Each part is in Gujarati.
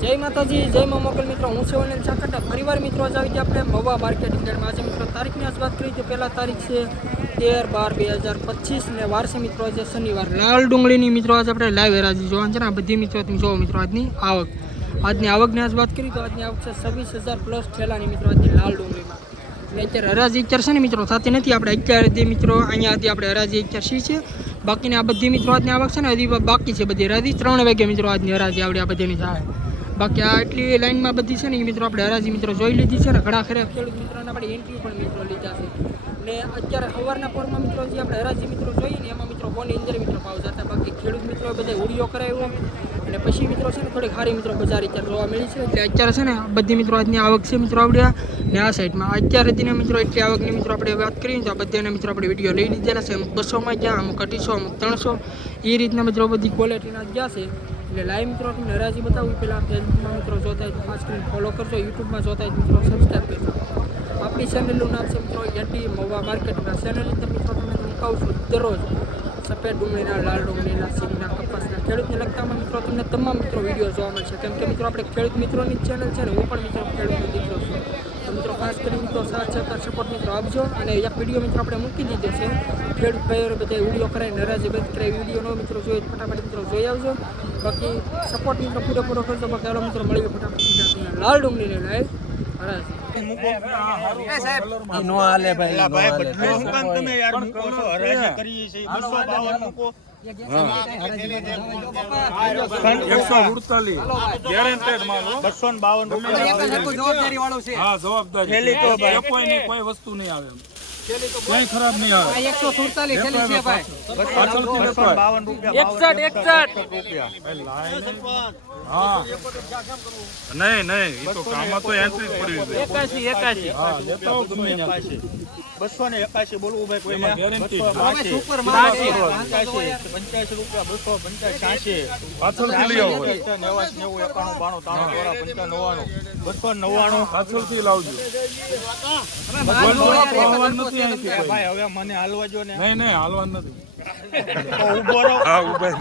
જય માતાજી, જય મા મોકલ મિત્રો. હું છું અનિલ ચાકટા પરિવાર મિત્રો, આજે આવી આપણે મવા માર્કેટિંગ યાર્ડમાં આજે મિત્રો તારીખની આજ વાત કરી તો પહેલા તારીખ છે તેર બાર બે હજાર પચીસ ને વાર છે મિત્રો આજે શનિવાર. લાલ ડુંગળીની મિત્રો આજે આપણે લાઈવ હરાજી જોવાનું છે ને. આ બધી મિત્રો તમે જોવો મિત્રો, આજની આવક. આજની આવકની આજ વાત કરી તો આજની આવક છે છવ્વીસ હજાર પ્લસ ઠેલાની મિત્રો, આજની લાલ ડુંગળીમાં. અત્યારે હરાજી અત્યારે છે ને મિત્રો, થતી નથી. આપણે અત્યારે જે મિત્રો, અહીંયા હતી આપણે હરાજી એક ચારસી છે. બાકીની આ બધી મિત્રો આજની આવક છે ને, હજી બાકી છે બધી હરાજી. ત્રણ વાગે મિત્રો આજની હરાજી આવડે આ બધીની થાય. બાકી આ એટલી લાઈનમાં બધી છે ને એ મિત્રો આપણે હરાજી મિત્રો જોઈ લીધી છે ને ઘણા ખરા ખેડૂત મિત્રોને આપણે એન્ટ્રી પણ મિત્રો લીધા છે. ને અત્યારે સવારના પોરમાં મિત્રો જે આપણે હરાજી મિત્રો જોઈએ ને એમાં મિત્રો કોની અંદર મિત્રો ભાવ જતા. બાકી ખેડૂત મિત્રો બધા ઉડીઓ કરાવ્યો અને પછી મિત્રો છે ને થોડીક સારી મિત્રો બજાર અત્યારે જોવા મળી છે. એટલે અત્યારે છે ને બધી મિત્રો આજની આવક છે મિત્રો આવડ્યા. ને આ સાઈડમાં અત્યારે દીને મિત્રો એટલી આવકની મિત્રો આપણે વાત કરીએ તો આ બધાને મિત્રો આપણે વીડિયો લઈ લીધેલા છે. અમુક બસોમાં ગયા, અમુક અઢીસો, અમુક ત્રણસો. એ રીતના મિત્રો બધી ક્વોલિટીના ગયા છે. એટલે લાઈવ મિત્રો તમને હરાજી બતાવું પહેલાં ફેસબુકમાં મિત્રો જોતા હોય તો ખાસ કરીને ફોલો કરજો યુટ્યુબમાં જોતા હોય મિત્રો સબસ્ક્રાઈબ કરજો. આપણી ચેનલનું નામ છે મિત્રો યડી મવા માર્કેટમાં ચેનલ અંદર મિત્રો તમને હું છું દરરોજ સફેદ ડુંગળીના, લાલ ડુંગળીના, સિંગના, કપાસના ખેડૂતને લગતામાં મિત્રો તમને તમામ મિત્રો વીડિયો જોવા મળશે. કેમ કે મિત્રો આપણે ખેડૂત મિત્રોની ચેનલ છે ને હું પણ મિત્રો ખેડૂતનો દીકરો છું. તો મિત્રો ખાસ કરી મિત્રો સાથ સહકાર સપોર્ટ મિત્રો આપજો. અને એક વીડિયો મિત્રો આપણે મૂકી દીધો છે. ખેડૂત ભાઈઓ બધા વીડિયો કરાય નરાજી બંધ કરાય વીડિયો નો મિત્રો જોઈએ ફટાફટ મિત્રો જોઈ આવજો. બાકી સપોર્ટ મિત્રો પૂરેપૂરો કરજો. બાકી હાલો મિત્રો મળી ગયો ફટાફટ લાલ ડુંગળીને લાઈવ હરાજી નો હાલે ભાઈ ભાઈ બધું કામ તમે યાર મૂકો છો? હરાજી કરીએ છીએ. મૂકો. એકસો ઉડતાલીસ ગેરંટેડ માલ બસો ને બાવન હા જવાબદારી કોઈ નહીં કોઈ વસ્તુ નહીં આવે કોઈ ખરાબ નહીં આવે. એકસો સુડતાલીસ થેલી છે ભાઈ. પાછળથી બસો વેપાર. ને બાવન રૂપિયા બાવન રૂપિયા હા. નહીં નહીં. તો કામ તો એન્ટ્રી પડી એકાશી એકાશી. હા લેતા ગમે ત્યાંથી. બસો ને એકાશી બોલવું ભાઈ કોઈ. પંચ્યાસી રૂપિયા બસો પંચ્યાસી નેવાસી, નેવું એકાણું બાણું ત્રાણું ચોરા પંચાણું નવ્વાણું. બસો લાવજો. ભાઈ હવે મને હાલવા જો ને. નહીં નહીં હાલવાનું નથી. તો રહો. હા ઊભા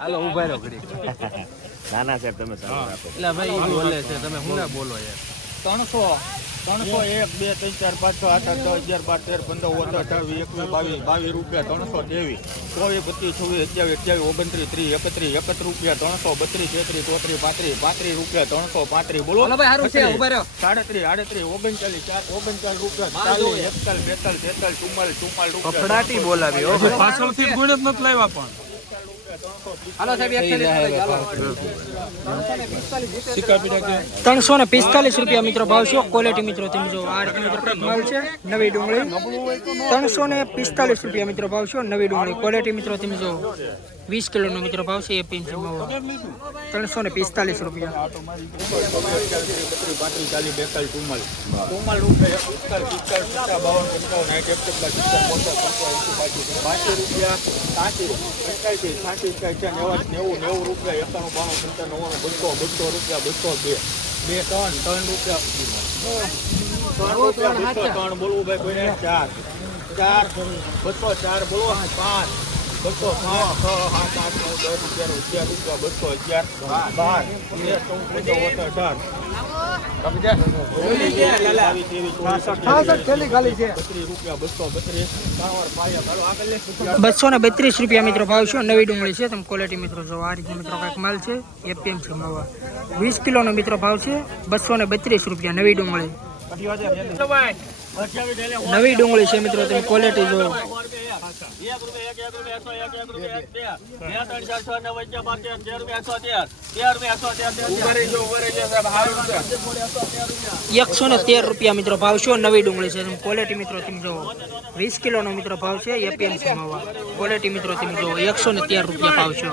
હાલો ઊભા રહો ઘડીક. નાના સાહેબ તમે એટલે ભાઈ બોલે છે તમે હું ના બોલો યાર. ત્રણસો. ત્રણસો એક બે ત્રણ ચાર પાંચ છ આઠ આઠ અગિયાર બાર તેર પંદર ઓગણ અઠાવીસ એકવીસ બાવીસ બાવીસ રૂપિયા ત્રણસો ત્રેવીસ. ચોવીસ બત્રીસ છવ્વીસ અઠ્યાવીસ અઠ્યાવીસ ઓગણત્રીસ ત્રીસ એકત્રીસ એકત્રીસ રૂપિયા ત્રણસો બત્રીસ છત્રીસ ચોત્રીસ પાંત્રીસ પાંત્રીસ રૂપિયા ત્રણસો પાંત્રીસ. બોલો. સાડત્રીસ આડત્રીસ ઓગણચાલીસ ચાર ઓગણચાલીસ રૂપિયા. ચાલીસ એકતાલીસ બેતાલીસ તેતાલીસ ચુમ્માલીસ ચુમ્માલીસ રૂપિયા. બોલાવી હો. પાછળથી ગુણ જ નથી લાવ્યા પણ. ત્રણસો ને પિસ્તાલીસ રૂપિયા મિત્રો ભાવ છે ક્વોલિટી મિત્રો તમે જો આ મિત્રો માલ છે નવી ડુંગળી. ત્રણસો ને પિસ્તાલીસ રૂપિયા મિત્રો ભાવ છે નવી ડુંગળી. ક્વોલિટી મિત્રો તમે જો વીસ કિલોનો મિત્રો ભાવ છે એ પિંચમાં ત્રણસો ને પિસ્તાલીસ રૂપિયા. રૂપિયા નેવું નેવું નેવું રૂપિયા એકાણું બાણું પંચાવન નવ્વાણું બસો બસો રૂપિયા બસો બે. બે ત્રણ ત્રણ રૂપિયા ત્રણ રૂપિયા બસો ત્રણ બોલવું ભાઈ કોઈને ચાર. ચાર બસો ચાર બોલો પાંચ. બસો પાંચ છ સાત આઠ નવ દસ અગિયાર અગિયાર રૂપિયા બસો અગિયાર બાર. તેર ચૌદ પંદર અઢાર. બસો ને બત્રીસ રૂપિયા મિત્રો ભાવ છે. નવી ડુંગળી છે. તમે ક્વોલિટી મિત્રો જો આ રીતે મિત્રો કંઈક માલ છે એપીએમ છે માવા વીસ કિલોનો મિત્રો ભાવ છે, બસો ને બત્રીસ રૂપિયા નવી ડુંગળી. નવી ડુંગળી છે મિત્રો, તમે ક્વોલિટી જો એકસો ને તેર રૂપિયા મિત્રો ભાવ છે નવી ડુંગળી છે. તમે ક્વોલિટી મિત્રો તમે જો વીસ કિલોનો મિત્રો ભાવ છે. એપીએમ છે મવા ક્વોલિટી મિત્રો તમે જો એકસો ને તેર રૂપિયા ભાવ છે.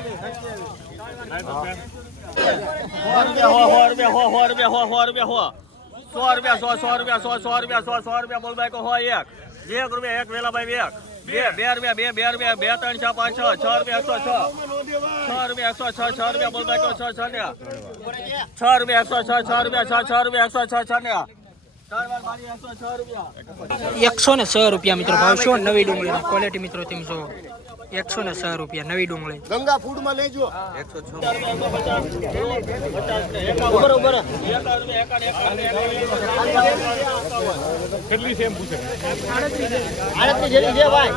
સો રૂપિયા સો સો રૂપિયા સો સો રૂપિયા સો સો રૂપિયા બોલ ભાઈ કો હો એક. એક રૂપિયા એક વેલા ભાઈ એક. બે બે રૂપિયા, બે બે રૂપિયા, બે, ત્રણ, છ, પાંચ, છ છ રૂપિયા છ. છ રૂપિયા, એકસો છ છ રૂપિયા બોલ ભાઈ છ છ ને. છ રૂપિયા છ છ રૂપિયા, છ છ રૂપિયા છ છ એકસો ને છ રૂપિયા મિત્રો, ભાવ શું નવી ડુંગળીનો? ક્વોલિટી મિત્રો, તમે જો. એકસો ને છ રૂપિયા નવી ડુંગળી. ગંગા ફૂડમાં લેજો. એકસો છ. કેટલી છે એમ પૂછે ભાઈ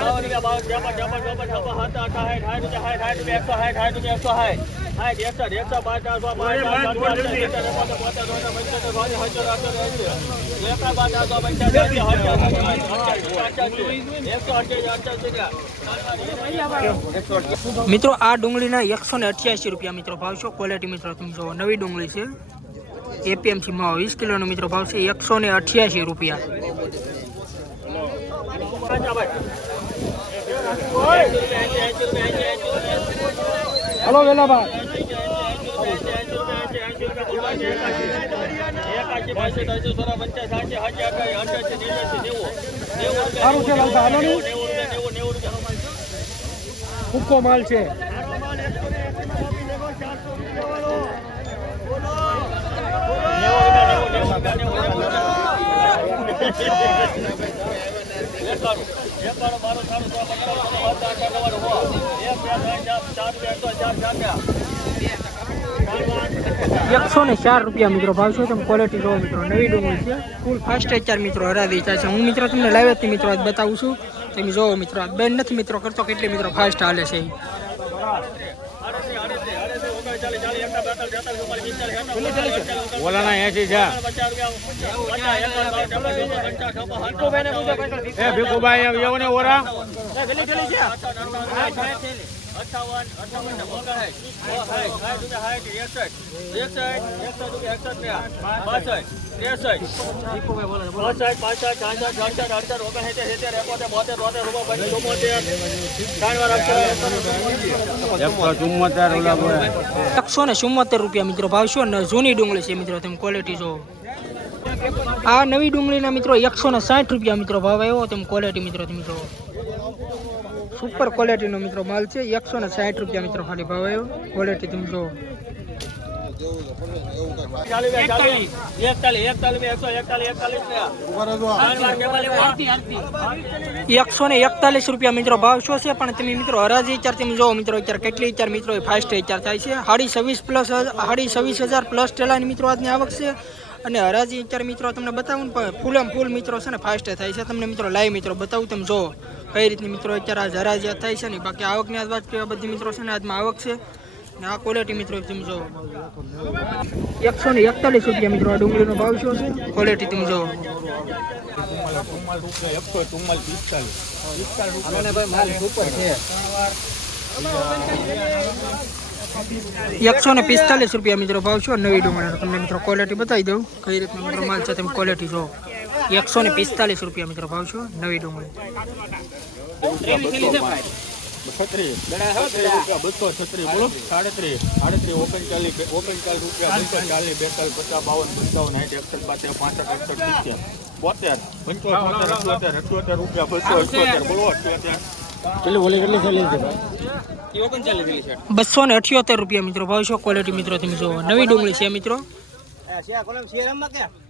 મિત્રો, આ ડુંગળીના એકસો ને અઠ્યાસી રૂપિયા મિત્રો ભાવ છે. ક્વોલિટી મિત્રો, તમે જુઓ, નવી ડુંગળી છે. એપીએમસી માં વીસ કિલોનો મિત્રો ભાવ છે, એકસો ને અઠ્યાસી રૂપિયા. હલો વેલાભાઈ સારું છે ભૂકો માલ છે. એકસો ને ચાર રૂપિયા મિત્રો ભાવ છો. તમે ક્વોલિટી જોવો મિત્રો. નવી ડુંગળી છે. ફૂલ ફાસ્ટ ચાર મિત્રો હરાદી ચાર છે. હું મિત્રો તમને લાવ્યા મિત્રો આજ બતાવું છું. તમે જોવો મિત્રો બેન નથી મિત્રો કરતો કેટલી મિત્રો ફાસ્ટ હાલે છે. ભીખુભાઈ આવ્યો ને ઓરા એકસો ચુમ્મોતેર ઓલા બોલે એકસો ને ચુમ્મોતેર રૂપિયા મિત્રો ભાવશો ને જૂની ડુંગળી છે મિત્રો તમે ક્વોલિટી જોવો આ નવી ડુંગળીના મિત્રો એકસો ને સાઠ રૂપિયા મિત્રો ભાવ આવ્યો તેમ ક્વોલિટી મિત્રો તમે સુપર ક્વોલિટીનો મિત્રો માલ છે. એકસો ને સાઠ રૂપિયા મિત્રો ખાલી ભાવ આવ્યો. ક્વોલિટી તમે જો એકસો ને એકતાલીસ રૂપિયા મિત્રો ભાવ શું છે? પણ તમે મિત્રો હરાજી ચાર તમે જોવો મિત્રો અત્યારે કેટલી ચાર મિત્રો ફાસ્ટ ચાર થાય છે. સાડી છવ્વીસ પ્લસ સાડી છવ્વીસ હજાર પ્લસ ટેલાની મિત્રો આજની આવક છે. અને હરાજી ચાર મિત્રો તમને બતાવું ને પણ ફૂલ એમ ફૂલ મિત્રો છે ને ફાસ્ટ થાય છે. તમને મિત્રો લાઈવ મિત્રો બતાવું તમે જો કઈ રીતની મિત્રો અત્યારે આજ હરાજી થાય છે ને બાકી આવકની આજ વાત કેવા આ બધી મિત્રો છે ને આજમાં આવક છે. ને આ ક્વોલિટી મિત્રો તમે જો એકસો ને એકતાલીસ રૂપિયા મિત્રો આ ડુંગળીનો ભાવ શું છે? ક્વોલિટી તમે ચુમ્માલ રૂપિયા એકસો એકસો ને પિસ્તાલીસ રૂપિયા મિત્રો ભાવ છો નવી ડુંગળીનો. તમને મિત્રો ક્વોલિટી બતાવી દઉં. કઈ રીતનો મિત્રો માલ છે તમે ક્વોલિટી જો. એકસો ને પિસ્તાલીસ રૂપિયા મિત્રો ભાવ છો નવી ડુંગળી. બસો છત્રીસ બોલો સાડત્રીસ. સાડત્રીસ ઓગણચાલીસ. ઓગણચાલીસ રૂપિયા બસો ચાલીસ બેતાલીસ. પચાસ બાવન પંચાવન સાઠ એકસઠ બાતેર પાસઠ એકસઠ સિત્તેર બોતેર. પંચોતેર અઠ્યોતેર અઠ્યોતેર રૂપિયા બસો અઠ્યોતેર બોલો અઠ્યોતેર બસો ને અઠ્યોતેર રૂપિયા મિત્રો ભાવ છો ક્વોલિટી મિત્રો તમે જોવો નવી ડુંગળી છે મિત્રો.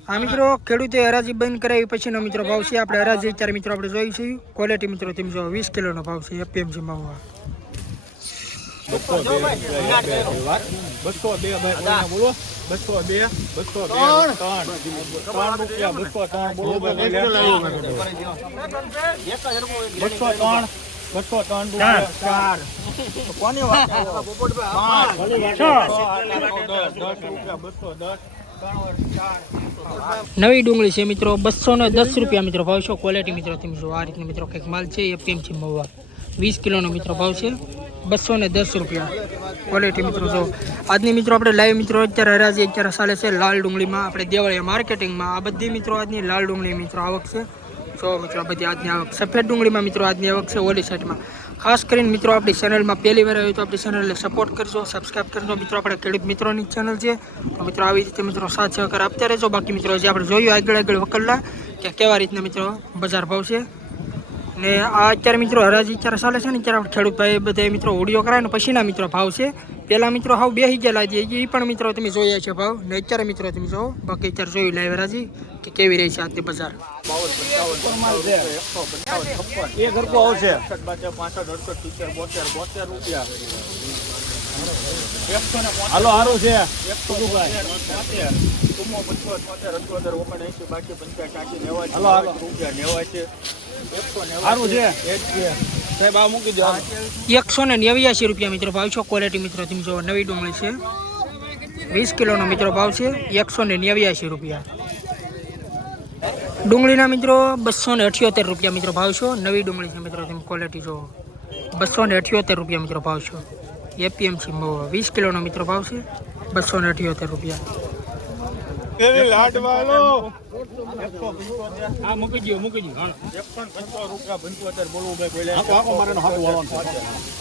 હા મિત્રો ખેડૂતે હરાજી બંધ કરાવી પછીનો મિત્રો ભાવ છે. આપણે હરાજી ચાર મિત્રો આપણે જોઈ છે. ક્વોલિટી મિત્રો તમે જોવો વીસ કિલોનો ભાવ છે એપીએમસી માં બસો બે બસો બોલો બસો બે બસો બે ત્રણ. ત્રણ. રૂપિયા બસો ત્રણ બસો ત્રણ. બસો ત્રણ ચાર. કોની વાત પાંચ. દસ રૂપિયા બસો દસ. નવી ડુંગળી છે મિત્રો બસો ને દસ રૂપિયા મિત્રો ભાવ છો. ક્વોલિટી મિત્રો તમે આ રીતનો મિત્રો કંઈક માલ છે એપીએમ છે મવા. વીસ કિલોનો મિત્રો ભાવ છે બસો ને દસ રૂપિયા. ક્વોલિટી મિત્રો જો આજની મિત્રો આપણે લાઈવ મિત્રો અત્યારે હરાજી અત્યારે ચાલે છે લાલ ડુંગળીમાં. આપણે દેવળિયા માર્કેટિંગમાં આ બધી મિત્રો આજની લાલ ડુંગળી મિત્રો આવક છે. જો મિત્રો બધી આજની આવક. સફેદ ડુંગળીમાં મિત્રો, આજની આવક છે ઓલી સાઈડમાં ખાસ કરીને મિત્રો, આપણી ચેનલમાં પહેલી વાર આવ્યું તો આપણી ચેનલને સપોર્ટ કરજો સબસ્ક્રાઈબ કરજો. મિત્રો, આપણે ખેડૂત મિત્રોની ચેનલ છે. તો મિત્રો, આવી રીતે મિત્રો, સાથ સહકાર આપતા રહેજો. બાકી મિત્રો, જે આપણે જોયું આગળ આગળ વકલના, કે કેવા રીતના મિત્રો બજાર ભાવ છે. ને આ અત્યારે મિત્રો, હરાજી અત્યારે ચાલે છે ને અત્યારે આપણે ખેડૂત ભાઈ બધા મિત્રો ઓડિયો કરાય ને, પછીના મિત્રો ભાવ છે. પહેલાં મિત્રો હાવ બેસી ગયેલા છે એ પણ મિત્રો તમે જોયા છે ભાવ. ને અત્યારે મિત્રો તમે જો બાકી અત્યારે જોયું લાઈવ રાજી કે કેવી રહી છે આજની બજાર એ ઘરકો આવશે એકસઠ બાજુ પાસઠ અડસઠ સિત્તેર બોતેર બોતેર રૂપિયા એકસો ને હાલો હારું છે એકસો બોતેર બોતેર ચુમ્મો પચીસ બોતેર અઠ્યોતેર ઓગણએંસી બાકી પંચ્યાસી નેવાસી હાલો, હાલો. રૂપિયા નેવાસી એકસો હારું છે એક છે સાહેબ આ મૂકી દો એકસો ને નેવ્યાસી રૂપિયા મિત્રો ભાવ છે ક્વોલિટી મિત્રો તમે જો નવી ડુંગળી છે વીસ કિલોનો મિત્રો ભાવ છે એકસો ને નેવ્યાસી રૂપિયા ડુંગળીના મિત્રો બસો ને અઠ્યોતેર રૂપિયા મિત્રો ભાવ છો. નવી ડુંગળી છે મિત્રો તેમ ક્વોલિટી જો બસો ને અઠ્યોતેર રૂપિયા મિત્રો ભાવ છો. એપીએમસી વીસ કિલોનો મિત્રો ભાવ છે, બસો ને અઠ્યોતેર રૂપિયા. એકસો પંચોતેર હા મૂકી દો મૂકી એકસો રૂપિયા પંચોતેર બોલવું ભાઈ બોલે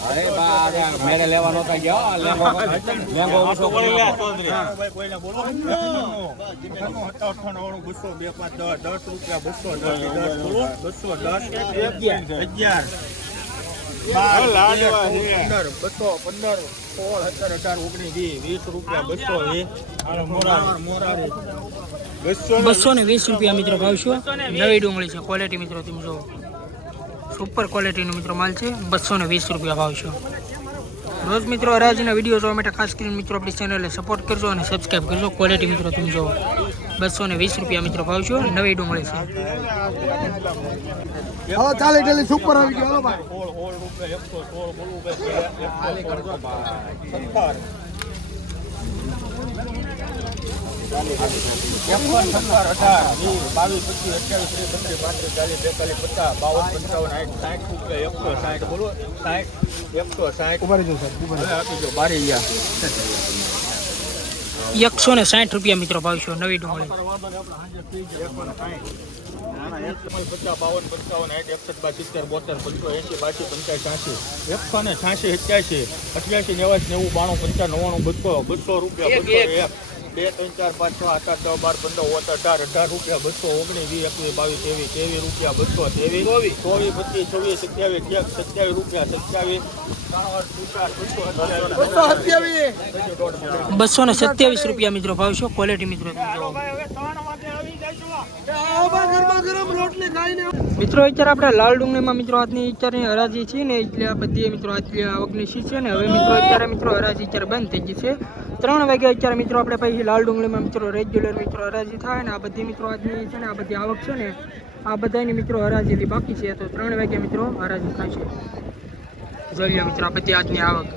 અરે બા મેરે લેવા નહોતા ગયા. લેંગો લેંગો ઓછો કરી લે ભાઈ કોઈને બોલો? અઠ્ઠાણું, અઠ્ઠાણું, બસો બે પાંચ દસ દસ રૂપિયા બસો દસ બોલો. બસો દસ અગિયાર. ચૌદ, પંદર બસો પંદર. સોળ સત્તર અઢાર ઓગણીસ વીસ વીસ રૂપિયા બસો વીસ બસો ને વીસ રૂપિયા મિત્રો ભાવ છો. નવી ડુંગળી છે ક્વોલિટી મિત્રો તમે જો સુપર ક્વોલિટીનો મિત્રો માલ છે. બસો ને વીસ રૂપિયા ભાવ છો. રોજ મિત્રો અરાજના વીડિયો જોવા માટે ખાસ કરીને મિત્રો આપણી ચેનલને સપોર્ટ કરજો અને સબસ્ક્રાઈબ કરજો. ક્વોલિટી મિત્રો તમે જો બસો ને વીસ રૂપિયા મિત્રો ભાવ છો નવી ડુંગળી છે હવે ચાલે ચાલે સુપર આવી ગયો બારી ગયા. એકસો ને સાઠ રૂપિયા મિત્રો ભાવ છો નવી ડુંગળી એકસો ને છ્યાસી, અઠ્યાસી, નેવાસી, નેવું, બાણું, પંચાવન, નવ્વાણું, બસો, બસો રૂપિયા. બે ત્રણ ચાર પાંચ છ આઠ આઠ નવ બાર પંદર ઓત અઢાર અઢાર રૂપિયા બસો ઓગણીસ વીસ એકવીસ બાવીસ ત્રેવીસ ત્રેવીસ રૂપિયા બસો ત્રેવીસ ચોવીસ. પચીસ છવ્વીસ સત્યાવીસ અઠ્યાવીસ સત્યાવીસ રૂપિયા સત્યાવીસ. બસો ને સત્યાવીસ રૂપિયા મિત્રો ભાવ છો ક્વોલિટી મિત્રો મિત્રો અત્યારે આપણે લાલ ડુંગળીમાં મિત્રો આજની અત્યારે હરાજી છે ને એટલે આ બધી મિત્રો આજની આવકની સી છે ને હવે મિત્રો અત્યારે મિત્રો હરાજી અત્યારે બંધ થઈ ગઈ છે. ત્રણ વાગે અત્યારે મિત્રો આપણે પછી લાલ ડુંગળીમાં મિત્રો રેગ્યુલર મિત્રો હરાજી થાય ને આ બધી મિત્રો આજની છે ને આ બધી આવક છે ને આ બધાની મિત્રો હરાજીથી બાકી છે, તો ત્રણ વાગે મિત્રો હરાજી થાય છે. જોઈએ મિત્રો આ બધી આજની આવક.